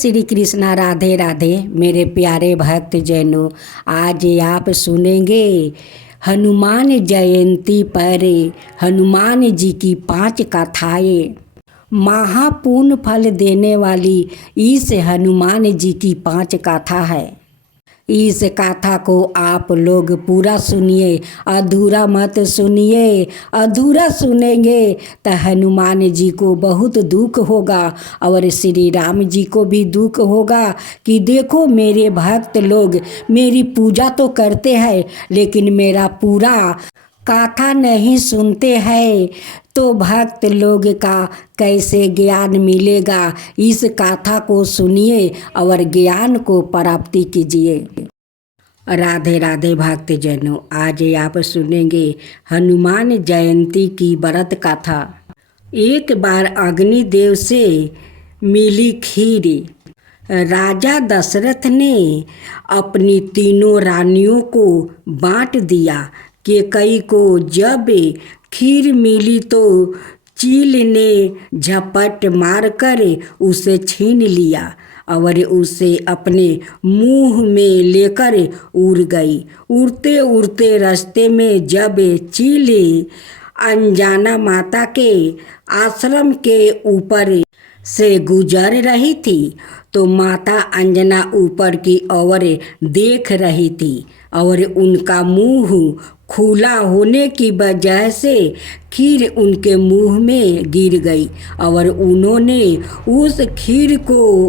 श्री कृष्णा, राधे राधे। मेरे प्यारे भक्त जनों, आज आप सुनेंगे हनुमान जयंती पर हनुमान जी की 5 कथाएं। महापुण्य फल देने वाली इस हनुमान जी की 5 कथा है। इस कथा को आप लोग पूरा सुनिए, अधूरा मत सुनिए। अधूरा सुनेंगे तो हनुमान जी को बहुत दुख होगा और श्री राम जी को भी दुख होगा कि देखो मेरे भक्त लोग मेरी पूजा तो करते हैं लेकिन मेरा पूरा कथा नहीं सुनते हैं, तो भक्त लोग का कैसे ज्ञान मिलेगा। इस कथा को सुनिए और ज्ञान को प्राप्ति कीजिए। राधे राधे भक्त जनों, आज आप सुनेंगे हनुमान जयंती की व्रत कथा। एक बार अग्निदेव से मिली खीर। राजा दशरथ ने अपनी तीनों रानियों को बांट दिया। कैकई को जब खीर मिली तो चील ने झपट मारकर उसे छीन लिया और उसे अपने मुंह में लेकर उड़ गई। उड़ते उड़ते रास्ते में जब चील अंजना माता के आश्रम के ऊपर से गुजर रही थी तो माता अंजना ऊपर की ओर देख रही थी और उनका मुंह खुला होने की वजह से खीर उनके मुंह में गिर गई और उन्होंने उस खीर को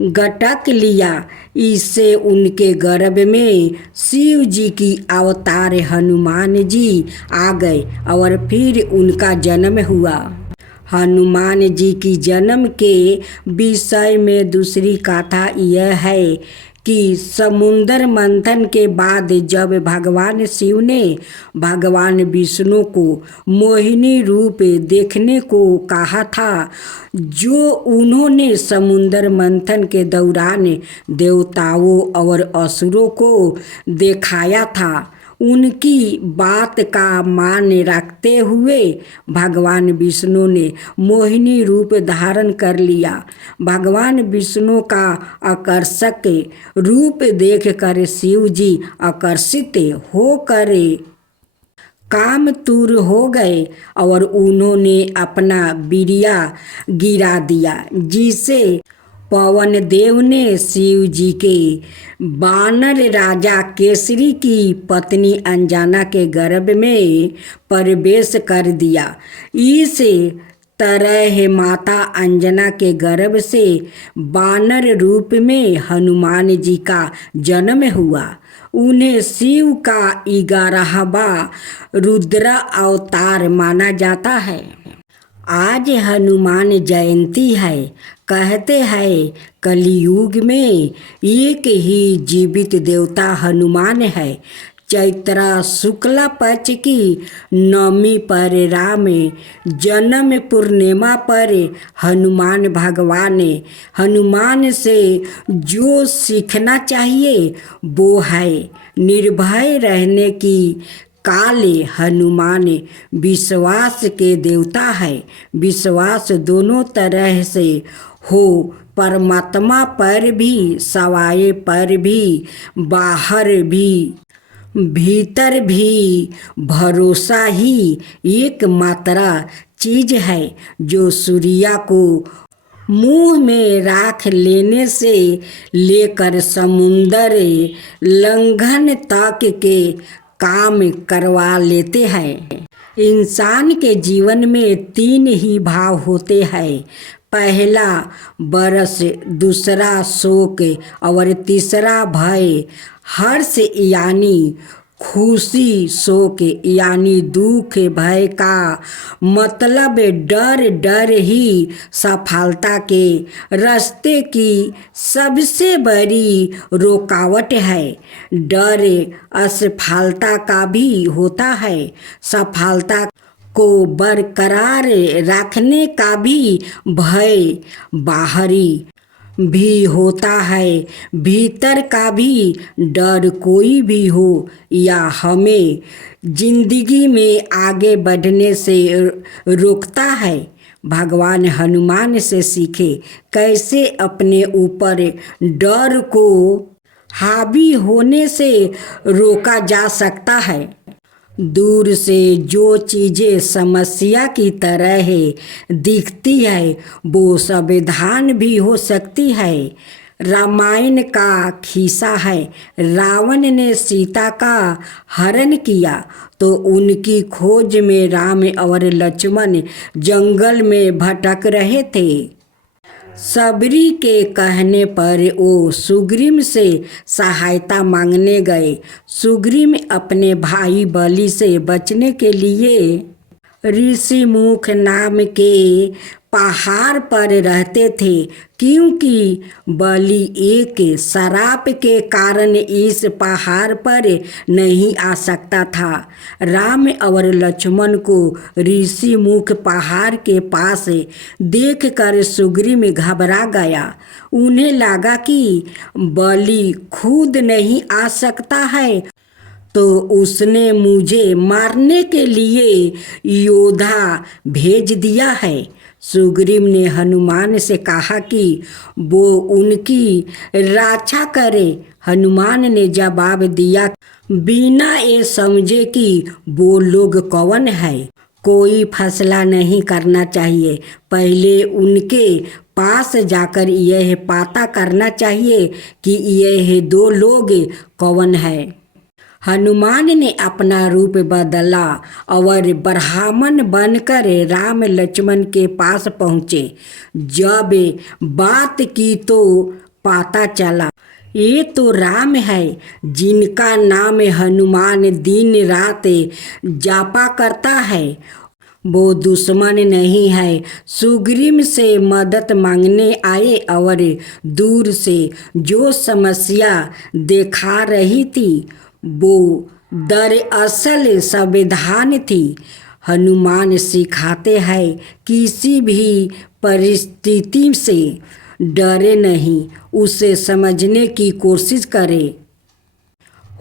गटक लिया। इससे उनके गर्भ में शिव जी की अवतार हनुमान जी आ गए और फिर उनका जन्म हुआ। हनुमान जी की जन्म के विषय में दूसरी कथा यह है कि समुद्र मंथन के बाद जब भगवान शिव ने भगवान विष्णु को मोहिनी रूप देखने को कहा था, जो उन्होंने समुद्र मंथन के दौरान देवताओं और असुरों को दिखाया था, उनकी बात का मान रखते हुए भगवान विष्णु ने मोहिनी रूप धारण कर लिया। भगवान विष्णु का आकर्षक रूप देखकर शिव जी आकर्षित होकर कामतुर हो गए और उन्होंने अपना वीर्य गिरा दिया, जिसे पवन देव ने शिव जी के वानर राजा केसरी की पत्नी अंजना के गर्भ में प्रवेश कर दिया। इस तरह माता अंजना के गर्भ से वानर रूप में हनुमान जी का जन्म हुआ। उन्हें शिव का 11वां रुद्र अवतार माना जाता है। आज हनुमान जयंती है। कहते हैं कलयुग में एक ही जीवित देवता हनुमान है। चैत्र शुक्ला पक्ष की नवमी पर राम जन्म पूर्णिमा पर हनुमान भगवान। हनुमान से जो सीखना चाहिए वो है निर्भय रहने की। काले हनुमान विश्वास के देवता है। विश्वास दोनों तरह से हो, परमात्मा पर भी, सवाए पर भी, बाहर भी, भीतर भी। भरोसा ही एकमात्र चीज है जो सूर्य को मुंह में राख लेने से लेकर समुंदर लंघन तक के काम करवा लेते हैं। इंसान के जीवन में 3 ही भाव होते हैं। पहला बरस, दूसरा शोक और तीसरा भय। हर्ष यानी खुशी, शोक यानी दुख, भय का मतलब डर। डर ही सफलता के रास्ते की सबसे बड़ी रुकावट है। डर असफलता का भी होता है। सफलता को बरकरार रखने का भी भय बाहरी भी होता है। भीतर का भी डर कोई भी हो या हमें जिंदगी में आगे बढ़ने से रोकता है। भगवान हनुमान से सीखे कैसे अपने ऊपर डर को हावी होने से रोका जा सकता है। दूर से जो चीज़ें समस्या की तरह दिखती है वो संविधान भी हो सकती है। रामायण का खिस्सा है, रावण ने सीता का हरण किया तो उनकी खोज में राम और लक्ष्मण जंगल में भटक रहे थे। सबरी के कहने पर वो सुग्रीव से सहायता मांगने गए। सुग्रीव अपने भाई बलि से बचने के लिए ऋषिमुख नाम के पहाड़ पर रहते थे, क्योंकि बलि एक श्राप के कारण इस पहाड़ पर नहीं आ सकता था। राम और लक्ष्मण को ऋषिमुख पहाड़ के पास देखकर सुग्रीव घबरा गया। उन्हें लगा कि बलि खुद नहीं आ सकता है तो उसने मुझे मारने के लिए योद्धा भेज दिया है। सुग्रीव ने हनुमान से कहा कि वो उनकी रक्षा करे। हनुमान ने जवाब दिया, बिना ये समझे कि वो लोग कौन है कोई फैसला नहीं करना चाहिए। पहले उनके पास जाकर यह पता करना चाहिए कि यह दो लोग कौन है। हनुमान ने अपना रूप बदला और ब्राह्मण बनकर राम लक्ष्मण के पास पहुँचे। जब बात की तो पता चला ये तो राम है जिनका नाम हनुमान दिन रात जापा करता है। वो दुश्मन नहीं है। सुग्रीव से मदद मांगने आए और दूर से जो समस्या दिखा रही थी वो दरअसल संविधान थी। हनुमान सिखाते हैं किसी भी परिस्थिति से डरे नहीं, उसे समझने की कोशिश करें।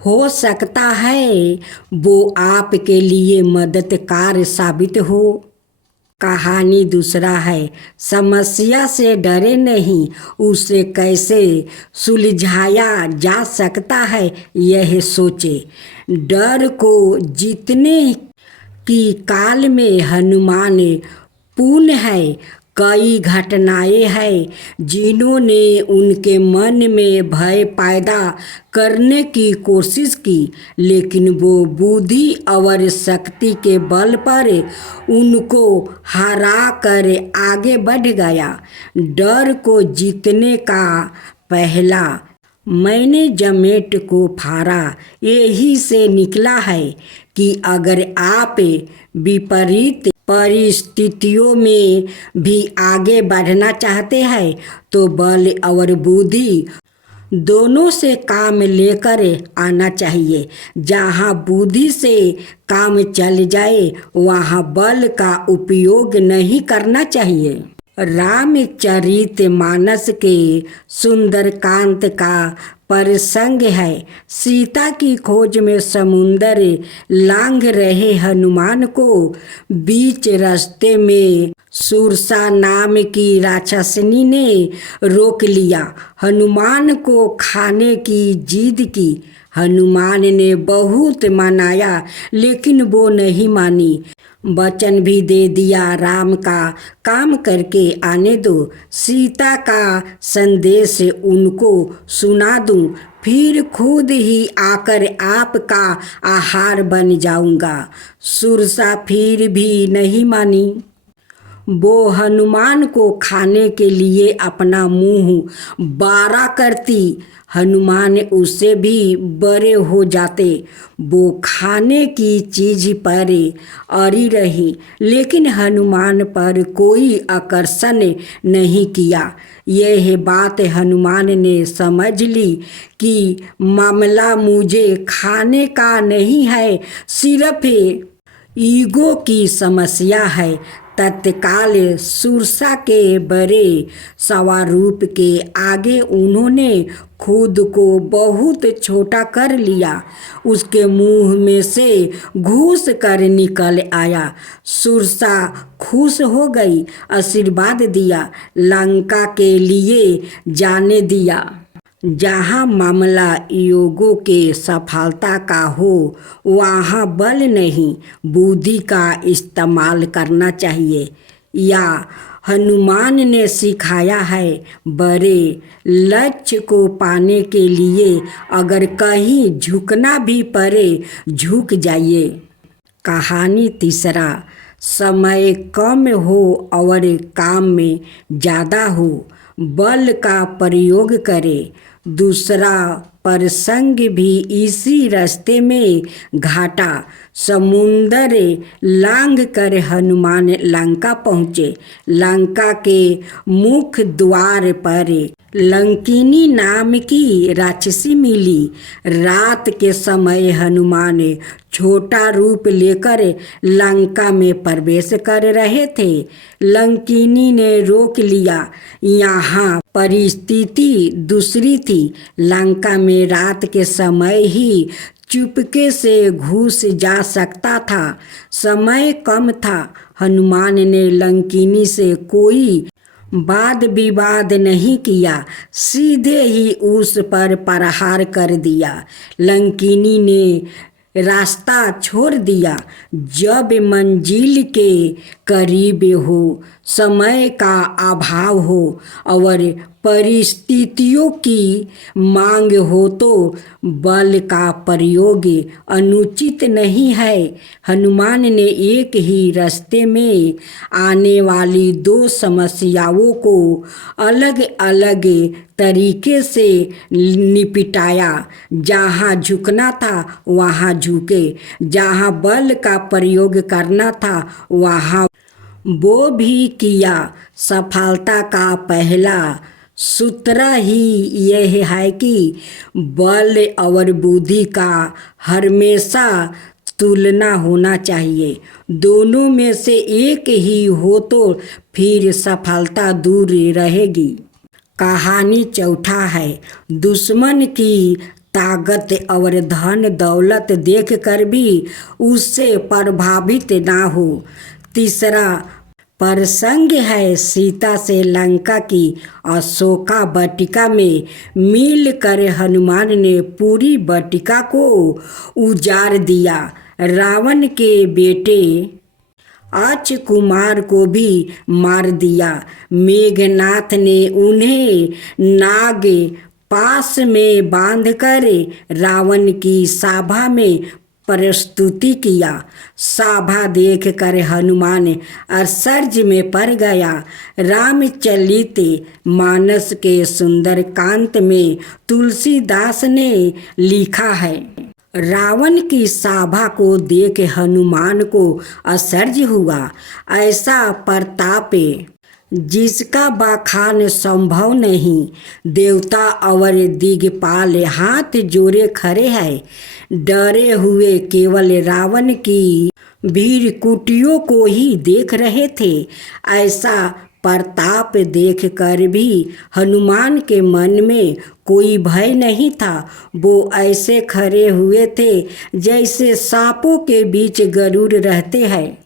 हो सकता है वो आपके लिए मददगार साबित हो। कहानी दूसरा है, समस्या से डरे नहीं, उसे कैसे सुलझाया जा सकता है यह सोचे। डर को जीतने की काल में हनुमान पूर्ण है। कई घटनाएं हैं जिन्होंने उनके मन में भय पैदा करने की कोशिश की, लेकिन वो बुद्धि और शक्ति के बल पर उनको हरा कर आगे बढ़ गया। डर को जीतने का पहला मैंने जमेट को फाड़ा यही से निकला है कि अगर आप विपरीत परिस्थितियों में भी आगे बढ़ना चाहते हैं तो बल और बुद्धि दोनों से काम लेकर आना चाहिए। जहाँ बुद्धि से काम चल जाए वहाँ बल का उपयोग नहीं करना चाहिए। रामचरितमानस के सुंदरकांड का प्रसंग है। सीता की खोज में समुंदर लांघ रहे हनुमान को बीच रास्ते में सुरसा नाम की राक्षसनी ने रोक लिया। हनुमान को खाने की जिद की। हनुमान ने बहुत मनाया लेकिन वो नहीं मानी। वचन भी दे दिया, राम का काम करके आने दो, सीता का संदेश उनको सुना दूं, फिर खुद ही आकर आपका आहार बन जाऊंगा। सुरसा फिर भी नहीं मानी। वो हनुमान को खाने के लिए अपना मुंह बारा करती। हनुमान उससे भी बड़े हो जाते। वो खाने की चीज़ पर अड़ी रही लेकिन हनुमान पर कोई आकर्षण नहीं किया। यह बात हनुमान ने समझ ली कि मामला मुझे खाने का नहीं है, सिर्फ ईगो की समस्या है। तत्काल सुरसा के बड़े स्वरूप के आगे उन्होंने खुद को बहुत छोटा कर लिया। उसके मुंह में से घूस कर निकल आया। सुरसा खुश हो गई, आशीर्वाद दिया, लंका के लिए जाने दिया। जहाँ मामला योगों के सफलता का हो वहाँ बल नहीं बुद्धि का इस्तेमाल करना चाहिए। या हनुमान ने सिखाया है, बड़े लक्ष्य को पाने के लिए अगर कहीं झुकना भी पड़े झुक जाइए। कहानी तीसरा, समय कम हो और काम में ज़्यादा हो, बल का प्रयोग करे। दूसरा प्रसंग भी इसी रास्ते में घाटा। समुंदर लांघ कर हनुमान लंका पहुँचे। लंका के मुख्य द्वार पर लंकिनी नाम की राक्षसी मिली। रात के समय हनुमान छोटा रूप लेकर लंका में प्रवेश कर रहे थे। लंकिनी ने रोक लिया। यहाँ परिस्थिति दूसरी थी। लंका में रात के समय ही चुपके से घुस जा सकता था। समय कम था। हनुमान ने लंकिनी से कोई वाद विवाद नहीं किया, सीधे ही उस पर प्रहार कर दिया। लंकिनी ने रास्ता छोड़ दिया। जब मंजिल के करीब हो, समय का अभाव हो और परिस्थितियों की मांग हो तो बल का प्रयोग अनुचित नहीं है। हनुमान ने एक ही रास्ते में आने वाली दो समस्याओं को अलग अलग तरीके से निपटाया। जहाँ झुकना था वहाँ झुके, जहाँ बल का प्रयोग करना था वहाँ वो भी किया। सफलता का पहला सूत्र ही यह है कि बल और बुद्धि का हमेशा तुलना होना चाहिए। दोनों में से एक ही हो तो फिर सफलता दूर रहेगी। कहानी चौथा है, दुश्मन की ताकत और धन दौलत देखकर भी उससे प्रभावित ना हो। तीसरा प्रसंग है, सीता से लंका की अशोका वाटिका में मिलकर हनुमान ने पूरी वाटिका को उजाड़ दिया। रावण के बेटे अक्ष कुमार को भी मार दिया। मेघनाथ ने उन्हें नाग पास में बांधकर रावण की सभा में प्रस्तुति किया। सभा देख कर हनुमान आश्चर्य में पड़ गया। रामचरित मानस के सुंदर कांत में तुलसीदास ने लिखा है, रावण की सभा को देख हनुमान को आश्चर्य हुआ। ऐसा प्रताप जिसका बखान संभव नहीं। देवता और दिग्पाल हाथ जोड़े खड़े हैं, डरे हुए केवल रावण की वीर कुटियों को ही देख रहे थे। ऐसा प्रताप देखकर भी हनुमान के मन में कोई भय नहीं था। वो ऐसे खड़े हुए थे जैसे सांपों के बीच गरुड़ रहते हैं।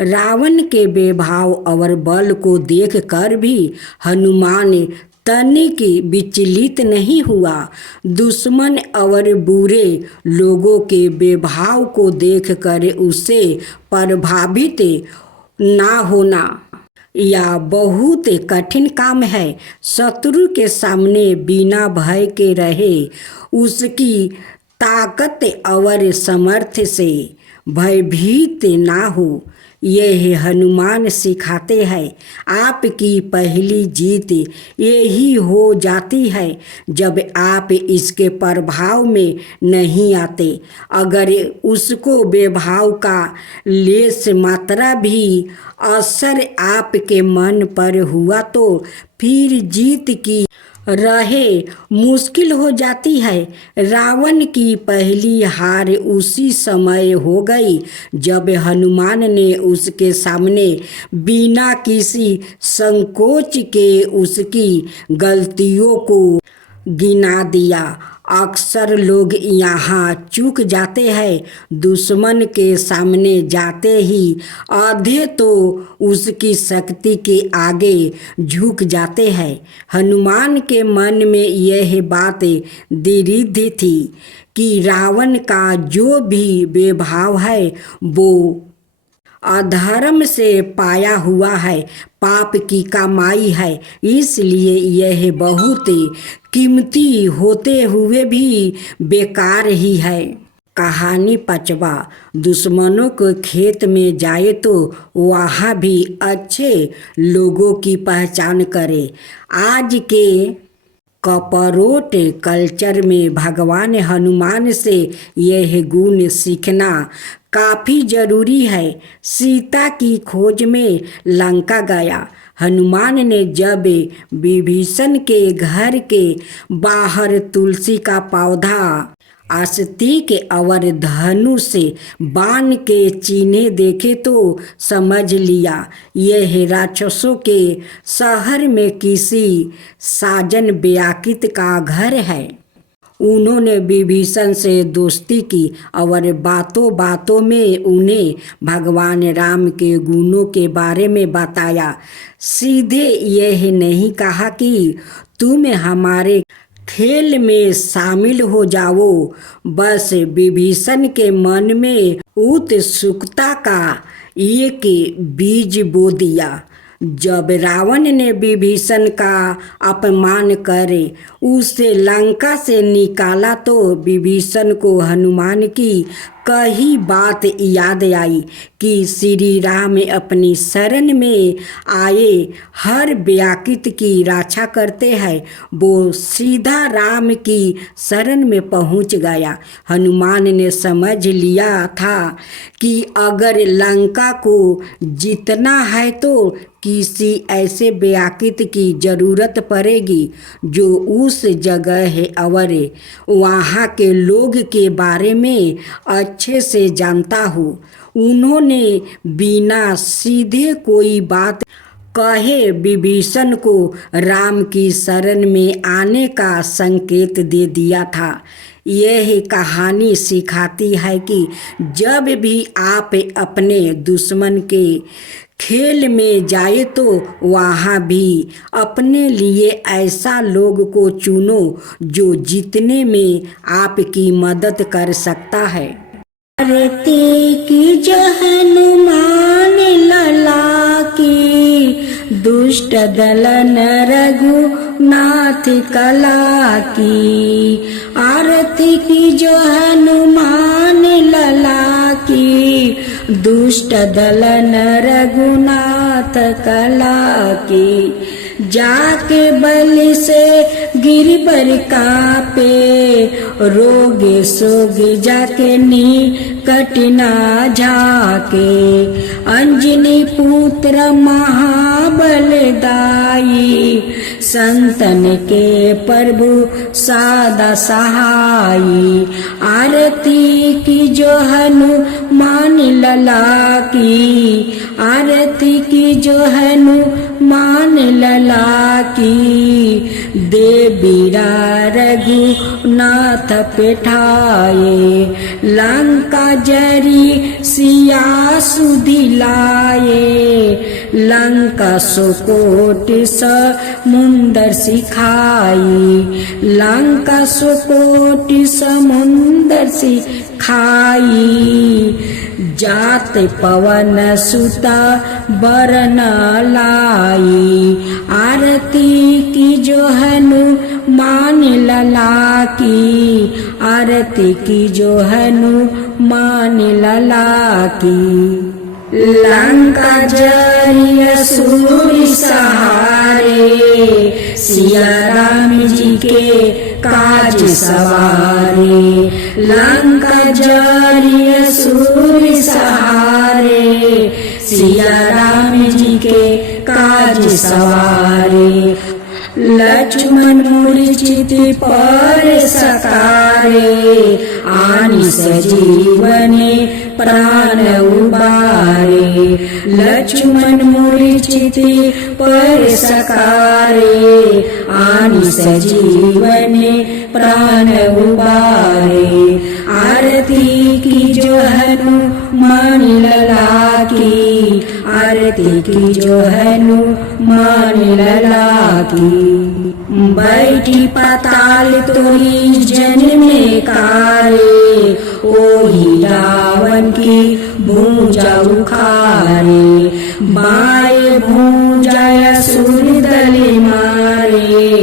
रावण के वैभव और बल को देखकर भी हनुमान तनिक विचलित नहीं हुआ। दुश्मन और बुरे लोगों के वैभव को देखकर उससे प्रभावित ना होना यह बहुत कठिन काम है। शत्रु के सामने बिना भय के रहे, उसकी ताकत और सामर्थ्य से भयभीत ना हो, यह हनुमान सिखाते हैं। आपकी पहली जीत यही हो जाती है जब आप इसके प्रभाव में नहीं आते। अगर उसको वैभव का लेस मात्रा भी असर आपके मन पर हुआ तो फिर जीत की रहे मुश्किल हो जाती है। रावण की पहली हार उसी समय हो गई जब हनुमान ने उसके सामने बिना किसी संकोच के उसकी गलतियों को गिना दिया अक्सर लोग यहाँ चूक जाते हैं, दुश्मन के सामने जाते ही आधे तो उसकी शक्ति के आगे झुक जाते हैं। हनुमान के मन में यह बात दृढ़ थी कि रावण का जो भी वैभव है वो अधर्म से पाया हुआ है, पाप की कमाई है, इसलिए यह बहुत कीमती होते हुए भी बेकार ही है। कहानी 5वां। दुश्मनों के खेत में जाए तो वहाँ भी अच्छे लोगों की पहचान करे। आज के कपरोट कल्चर में भगवान हनुमान से यह गुण सीखना काफ़ी ज़रूरी है। सीता की खोज में लंका गया। हनुमान ने जब विभीषण के घर के बाहर तुलसी का पौधा, आस्तिक और धनुष से बाण के चिन्ह देखे तो समझ लिया यह राक्षसों के शहर में किसी साजन व्याकित का घर है। उन्होंने विभीषण से दोस्ती की और बातों बातों में उन्हें भगवान राम के गुणों के बारे में बताया। सीधे यह नहीं कहा कि तुम हमारे खेल में शामिल हो जाओ, बस विभीषण के मन में उत्सुकता का एक बीज बो दिया। जब रावण ने विभीषण का अपमान करे उसे लंका से निकाला तो विभीषण को हनुमान की कही बात याद आई कि श्री राम अपनी शरण में आए हर व्याकित की रक्षा करते हैं। वो सीधा राम की शरण में पहुंच गया। हनुमान ने समझ लिया था कि अगर लंका को जीतना है तो किसी ऐसे व्याकित की ज़रूरत पड़ेगी जो उस जगह है और वहाँ के लोग के बारे में अच्छे से जानता हो। उन्होंने बिना सीधे कोई बात कहे विभीषण को राम की शरण में आने का संकेत दे दिया था। यह कहानी सिखाती है कि जब भी आप अपने दुश्मन के खेल में जाए तो वहाँ भी अपने लिए ऐसा लोग को चुनो जो जीतने में आपकी मदद कर सकता है। आरती की जय हनुमान लला की, दुष्ट दलन रघुनाथ कला की। आरती की जय हनुमान लला की, दुष्ट दलन रघुनाथ कला की। जाके बलि से गिरबर कापे, रोगे सोगे जाके निकट ना जाके। अंजनी पुत्र महाबलदाई, संतन के प्रभु सादा सहाई। आरती की जो हनुमान लला की, आरती की जो हनुमान लला की। देवीरा रघुनाथ पेठाए, लंका जरी सिया सुधिलाए। लंका सुकोट समुंदर सिखाई, लंका सुकोट समुंदर सिखाई। जात पवन सुता बरन लाई, आरती की जो हनुमान लला की। आरती की जो हनुमान लला की। लंका जरी असुर सहारे, सिया राम जी के काज सवारे। लंका जरी असुर सहारे, सिया राम जी के काज सवारे। लक्ष्मण मूर्छित पर सकारे आणि सजीवने प्राण उबारे लक्ष्मण मूर्छित पर सकारे आणि सजीवने प्राण उबारे आरती की जो हनुमान लला की आरती की जो हनुमान लला की बैठी पाताल तोरी जन्मे कारे ओही रावण की भूजा उखारे माए भूजा असुर दले मारे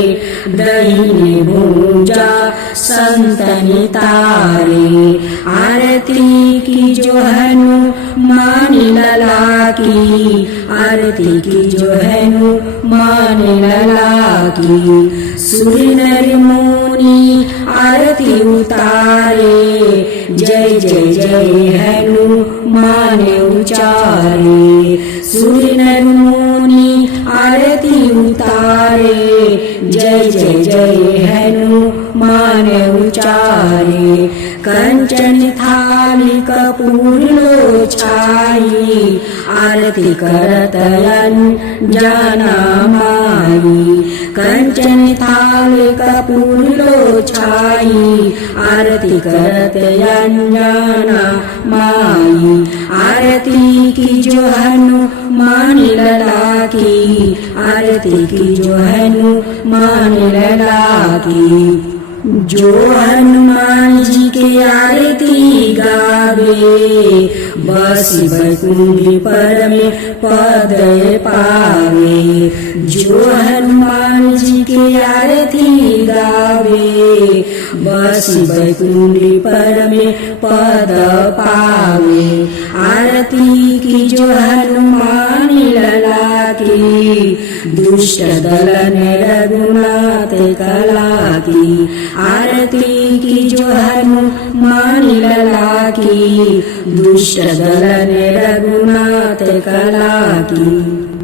दहीने भूजा संतनि तारे आरती की जो हनुमान लला की आरती की जो हनुमान लला की सुर नर मुनि आरती उतारे जय जय जय हनुमान उचारे सुर नर मुनि आरती उतारे जय जय जय हनुमान उचारे कंचन थाली कपूर लो छाई आरती करत जाना माई कंचन थाली कपूर लो छाई आरती करत जाना माई आरती की जो हनुमान लला की आरती की जो हनुमान लला की जो हनुमान जी के आरती गावे बस बैकुंठ पर में पद पावे जो हनुमान जी के आरती गावे बस बैकुंठ पर में पद पावे आरती की जो हनुमान लला की दुष्ट दलन रघुनाथ कला की आरती की जो हनुमान लला की दुष्ट दलन रघुनाथ कला की।